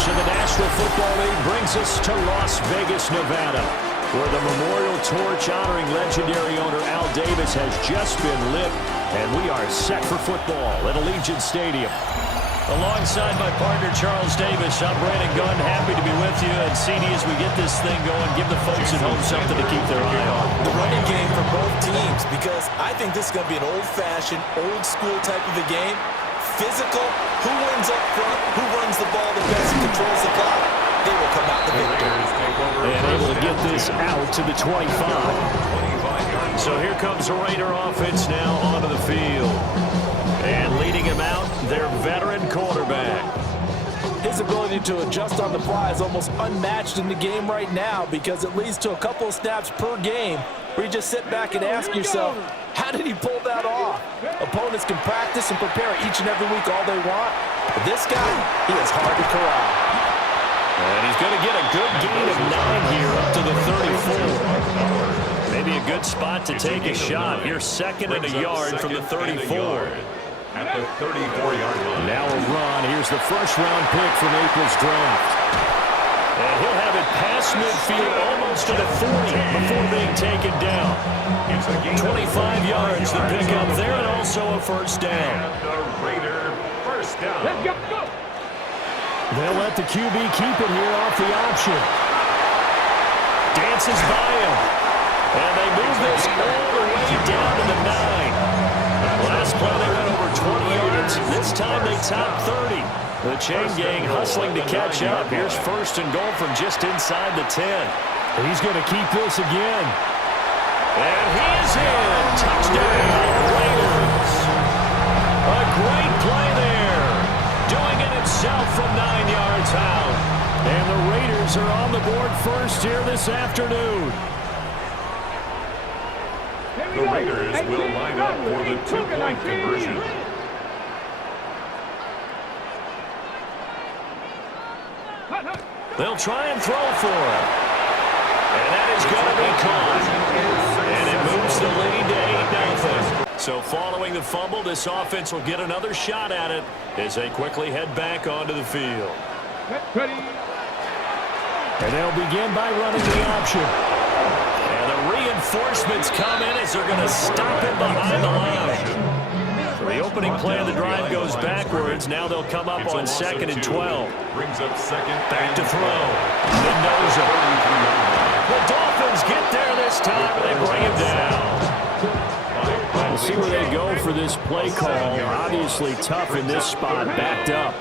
coverage of the National Football League brings us to Las Vegas, Nevada, where the memorial torch honoring legendary owner Al Davis has just been lit, and we are set for football at Allegiant Stadium. Alongside my partner, Charles Davis, I'm Brandon Gunn, happy to be with you. And CD, as we get this thing going, give the folks at home something to keep their eye on. The running game for both teams, because I think this is going to be an old-fashioned, old-school type of a game. Physical, who wins up front, who runs the ball the best and controls the clock, they will come out the victor. And able to get this out to the 25. So here comes the Raider offense now onto the field. And leading him out, their veteran quarterback. His ability to adjust on the fly is almost unmatched in the game right now, because it leads to a couple of snaps per game where you just sit back and ask yourself, how did he pull that off? Opponents can practice and prepare each and every week all they want, but this guy, he is hard to corral. And he's going to get a good gain of 9 here up to the 34. Maybe a good spot to take a shot. Here, second and a yard from the 34. At the 34-yard line. Now a run. Here's the first-round pick from April's draft. And he'll have it past midfield almost to the 40 before being taken down. 25 yards to pick up there, and also a first down. And the Raider first down. Let's go. They'll let the QB keep it here off the option. Dances by him. And they move this all the way down to the 9. Last play they went over 20 yards. This time they top 30. The chain gang hustling to catch up. Here's first and goal from just inside the 10. He's going to keep this again. And he is in. Touchdown, Raiders. A great play there. Doing it himself from 9 yards out. And the Raiders are on the board first here this afternoon. The Raiders will line up for the two-point conversion. They'll try and throw for him. And that is going to be caught. And it moves the lead to 8-0. So following the fumble, this offense will get another shot at it as they quickly head back onto the field. And they'll begin by running the option. And the reinforcements come in as they're going to stop him behind the line. So the opening play of the drive goes backwards. Now they'll come up on second and 12. Brings up second. Back to throw. Mendoza. The Dolphins get there this time, and they bring him down. We'll see where they go for this play call. Obviously tough in this spot, backed up.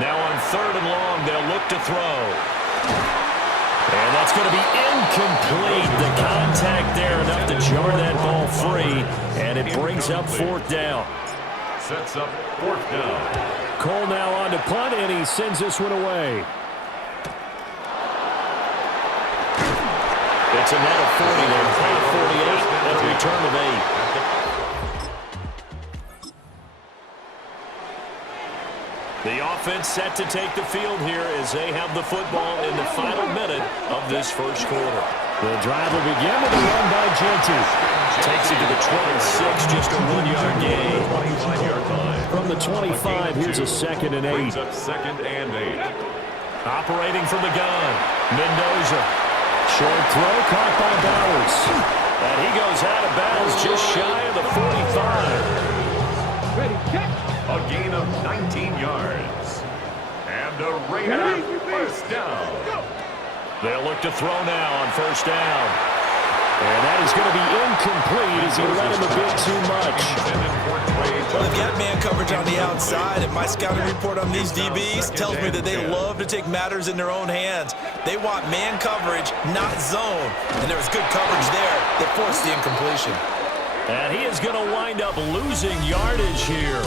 Now on third and long, they'll look to throw. And that's going to be incomplete. The contact there enough to jar that ball free, and it brings up fourth down. Sets up fourth down. Cole now on to punt, and he sends this one away. It's a net of 40 there. Play of 48 and a return of 8. The offense set to take the field here as they have the football in the final minute of this first quarter. The drive will begin with a run by Genty. Takes it to the 26, just a 1-yard gain. 25-yard line. From the 25, here's a second and 8. Brings up second and 8. Operating from the gun, Mendoza. Short throw caught by Bowers. And he goes out of bounds just shy of the 45. Ready, check. A gain of 19 yards. And the Raider first down. They'll look to throw now on first down. And that is going to be incomplete as he let him a bit too much. Well, they've got man coverage on the outside, and my scouting report on these DBs tells me that they love to take matters in their own hands. They want man coverage, not zone. And there was good coverage there that forced the incompletion. And he is going to wind up losing yardage here,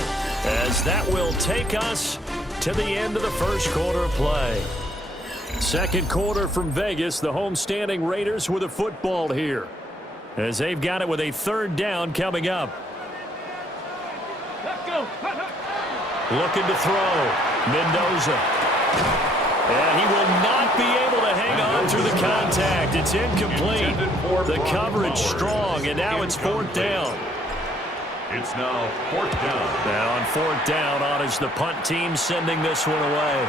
as that will take us to the end of the first quarter of play. Second quarter from Vegas, the homestanding Raiders with a football here, as they've got it with a third down coming up. Let's go. Looking to throw. Mendoza. And he will not be able to hang on through the contact. It's incomplete. The coverage strong, and now it's fourth down. It's now 4th down. Now on 4th down, on is the punt team sending this one away.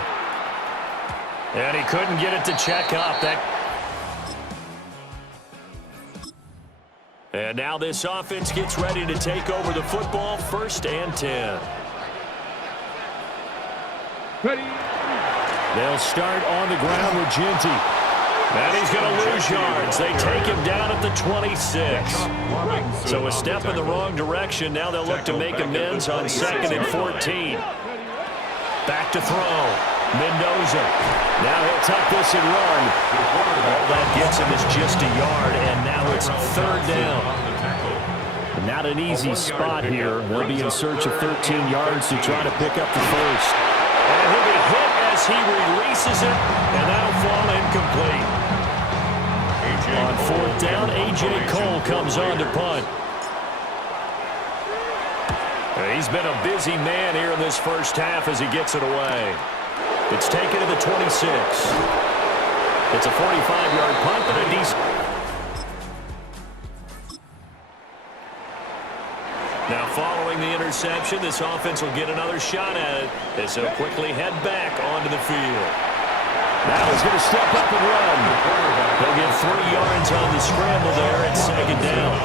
And he couldn't get it to check up. And now this offense gets ready to take over the football. 1st and 10. Ready. They'll start on the ground with Genty. And he's going to lose yards. They take him down at the 26. So a step in the wrong direction. Now they'll look to make amends on 2nd and 14. Back to throw. Mendoza. Now he'll tuck this and run. All that gets him is just a yard, and now it's 3rd down. Not an easy spot here. They'll be in search of 13 yards to try to pick up the first. And he'll be hit as he releases it, and that'll fall incomplete. On 4th down, A.J. Cole comes on to punt. He's been a busy man here in this first half as he gets it away. It's taken to the 26. It's a 45-yard punt, but a decent. Now following the interception, this offense will get another shot at it as they'll quickly head back onto the field. Now he's going to step up and run. They'll get 3 yards on the scramble there at 2nd down.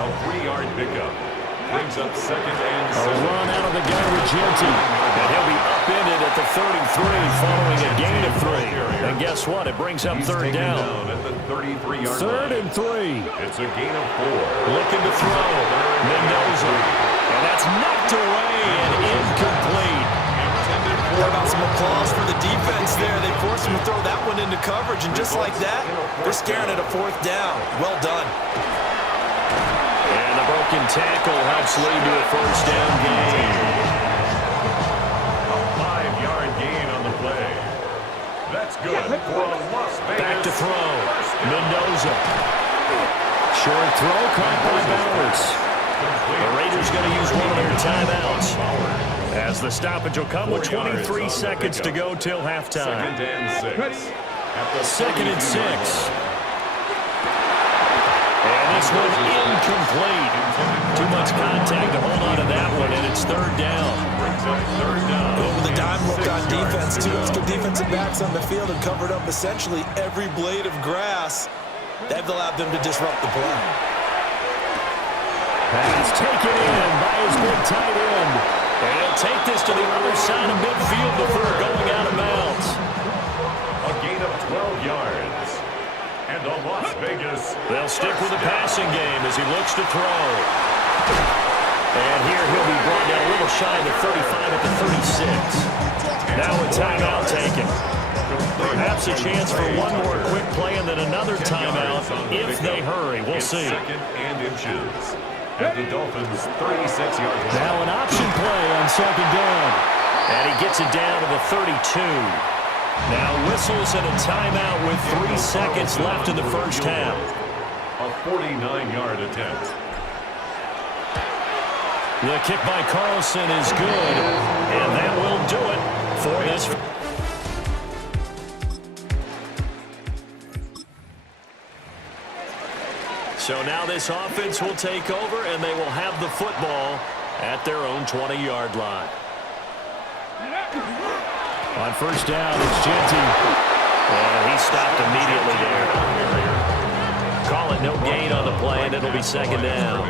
A 3-yard pickup. Brings up 2nd and 7. A run out of the gun with Genty. And he'll be upended at the 33 following a gain of 3. And guess what? It brings up 3rd down. At the 33-yard 3rd and 3. It's a gain of 4. Looking to throw. Mendoza. And that's knocked away and incomplete. What about some applause for the defense there? They forced him to throw that one into coverage, and just like that, they're staring at a 4th down. Well done. And a broken tackle helps lead to a 1st down gain. A 5-yard gain on the play. That's good for a Las Vegas. Back to throw. Mendoza. Short throw caught by Bowers. The Raiders going to use one of their timeouts, as the stoppage will come with 23 seconds to go till halftime. 2nd and 6. 2nd and 6. And this one incomplete. Too much contact to hold on to that one, and it's 3rd down. Over the dime look on defense. 2 extra defensive backs on the field and covered up essentially every blade of grass. They've allowed them to disrupt the play. Pass taken in by his big tight end. And he'll take this to the other side of midfield before going out of bounds. A gain of 12 yards. And a Las Vegas. They'll stick with the passing game as he looks to throw. And here he'll be brought down a little shy of the 35 at the 36. Now a timeout taken. Perhaps a chance for one more quick play and then another timeout if they hurry. We'll see. 2nd and inches. At the Dolphins' 36-yard line. Now an option play on 2nd down. And he gets it down to the 32. Now whistles and a timeout with 3 seconds left in the first half. A 49-yard attempt. The kick by Carlson is good, and that will do it for this. So now this offense will take over, and they will have the football at their own 20-yard line. On 1st down, it's Genty. And he stopped immediately there. Call it no gain on the play, and it'll be 2nd down.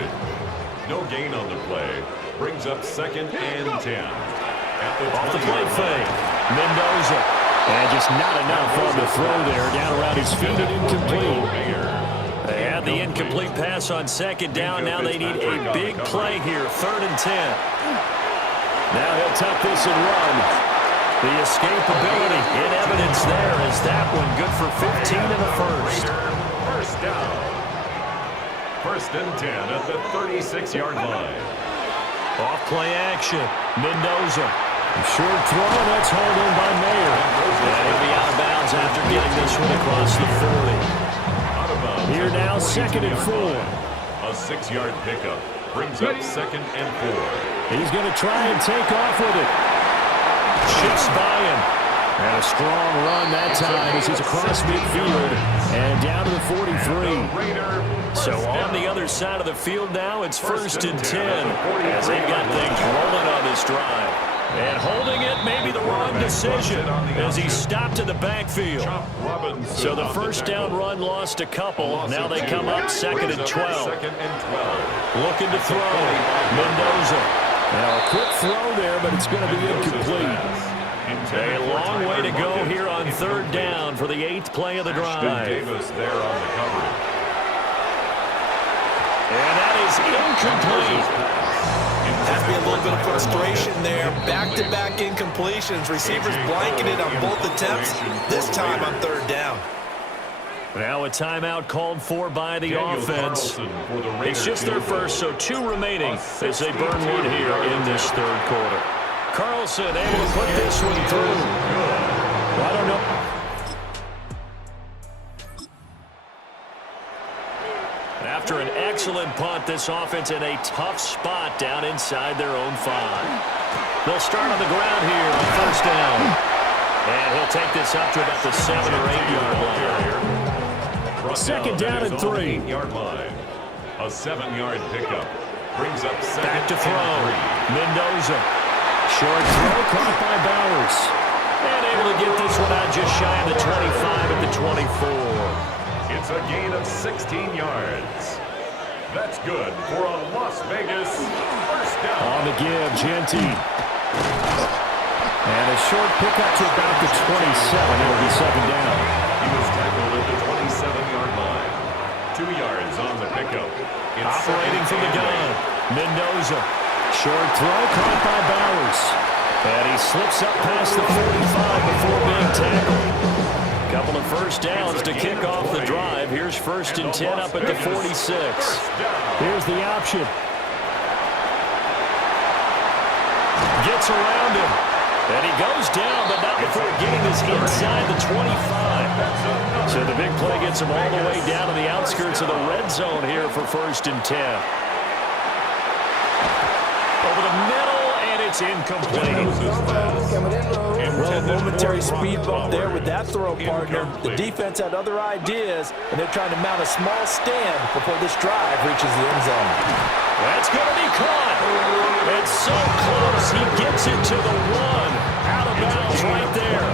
No gain on the play. Brings up 2nd and 10. Off the play fake. Mendoza. And just not enough on the throw there. Down around his feet and incomplete. They had the incomplete pass on 2nd down. Now they need a big play here. 3rd and 10. Now he'll tuck this and run. The escapability in evidence there is that one good for 15 in the first. 1st down. 1st and 10 at the 36-yard line. Off play action. Mendoza. Short throw, and that's hauled in by Mayer. And he'll be out of bounds after getting this one across the 40. Here now, 2nd and 4. A 6-yard pickup brings up 2nd and 4. He's going to try and take off with it. Shoots by him. And a strong run that time as he's across midfield and down to the 43. So on the other side of the field now, it's 1st and 10 as they've got things rolling on this drive. And holding it may be the wrong decision as he stopped in the backfield. So the first down run lost a couple. Now they come up 2nd and 12. Looking to throw. Mendoza. Now a quick throw there, but it's going to be incomplete. A long way to go here on 3rd down for the 8th play of the drive. Davis there on the coverage. And that is incomplete. Has to be a little bit of frustration there. Back-to-back incompletions. Receivers blanketed on both attempts, this time on 3rd down. Now a timeout called for by the offense. It's just their first, so 2 remaining as they burn one here in this 3rd quarter. Carlson able to put this one through. I don't know. After an excellent punt, this offense in a tough spot down inside their own 5. They'll start on the ground here on 1st down. And he'll take this up to about the 7 or 8 yard line. 2nd down and 3. 8-yard line. A 7-yard pickup. Brings up 2nd Back to throw. and 3. Mendoza. Short throw caught by Bowers. And able to get this one out just shy of the 25 at the 24. It's a gain of 16 yards. That's good for a Las Vegas first down. On the give, Genty. And a short pickup to about the 27. It'll be 2nd down. He was tackled at the 27-yard line. 2 yards on the pickup. It's operating from the gun. Mendoza. Short throw caught by Bowers. And he slips up past the 45 before being tackled. Couple of first downs to kick off the drive. Here's 1st and 10 up at the 46. Here's the option. Gets around him. And he goes down, but not before getting this inside the 25. So the big play gets him all the way down to the outskirts of the red zone here for 1st and 10. Over the middle, and it's incomplete. Well, a momentary speed bump there with that throw, partner. The defense had other ideas, and they're trying to mount a small stand before this drive reaches the end zone. That's going to be caught. It's so close. He gets it to the 1. Out of bounds right there.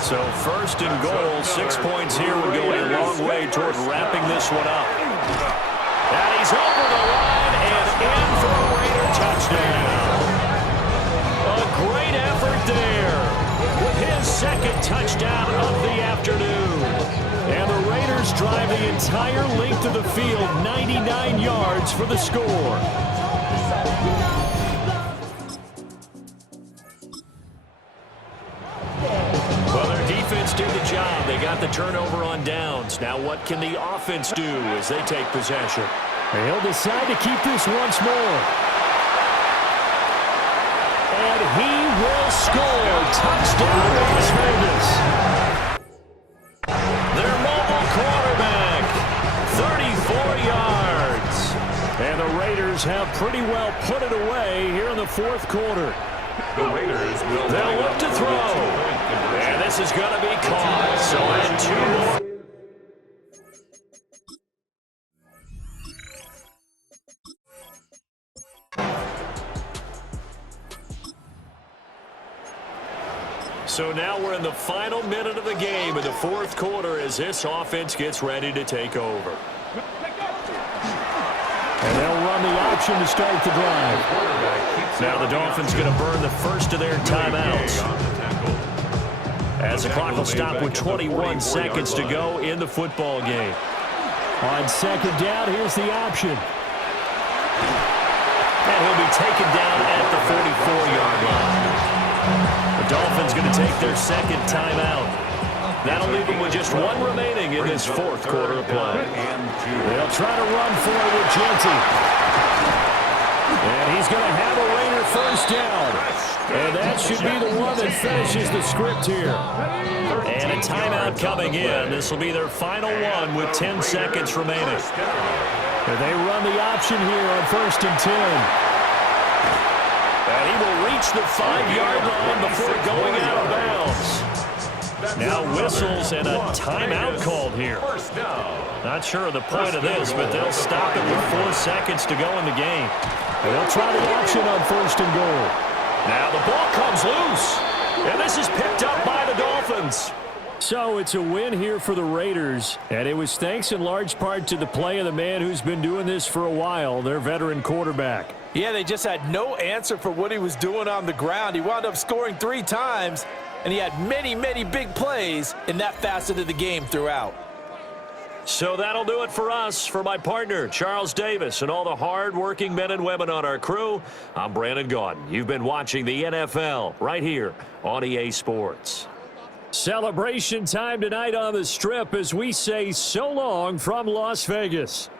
So 1st and goal, 6 points here would go a long way toward wrapping this one up. And he's over the line and in for a Raider touchdown. A great effort there with his 2nd touchdown of the afternoon. And the Raiders drive the entire length of the field, 99 yards for the score. Well, their defense did the job. They got the turnover on downs. Now what can the offense do as they take possession? They'll decide to keep this once more. And he will score. Touchdown, Las Vegas. Their mobile quarterback, 34 yards. And the Raiders have pretty well put it away here in the 4th quarter. The Raiders will They'll look to throw. And this is going to be caught. So add 2 more. So now we're in the final minute of the game in the 4th quarter as this offense gets ready to take over. And they'll run the option to start the drive. Now the Dolphins going to burn the first of their timeouts. As the clock will stop with 21 seconds to go in the football game. On 2nd down, here's the option. And he'll be taken down at the 44-yard line. The Dolphins going to take their 2nd timeout. That'll leave them with just 1 remaining in this 4th quarter of play. They'll try to run for it with Genty. And he's going to have a Raider first down. And that should be the one that finishes the script here. And a timeout coming in. This will be their final one with 10 seconds remaining. And they run the option here on 1st and 10. And he will reach the 5-yard line before going out of bounds. Now whistles and a timeout called here. First down. Not sure of the point of this, but they'll stop it with 4 seconds to go in the game. They'll try the option on 1st and goal. Now the ball comes loose, and this is picked up by the Dolphins. So it's a win here for the Raiders, and it was thanks in large part to the play of the man who's been doing this for a while, their veteran quarterback. Yeah, they just had no answer for what he was doing on the ground. He wound up scoring 3 times, and he had many, many big plays in that facet of the game throughout. So that'll do it for us. For my partner, Charles Davis, and all the hard-working men and women on our crew, I'm Brandon Gaudin. You've been watching the NFL right here on EA Sports. Celebration time tonight on the Strip as we say so long from Las Vegas.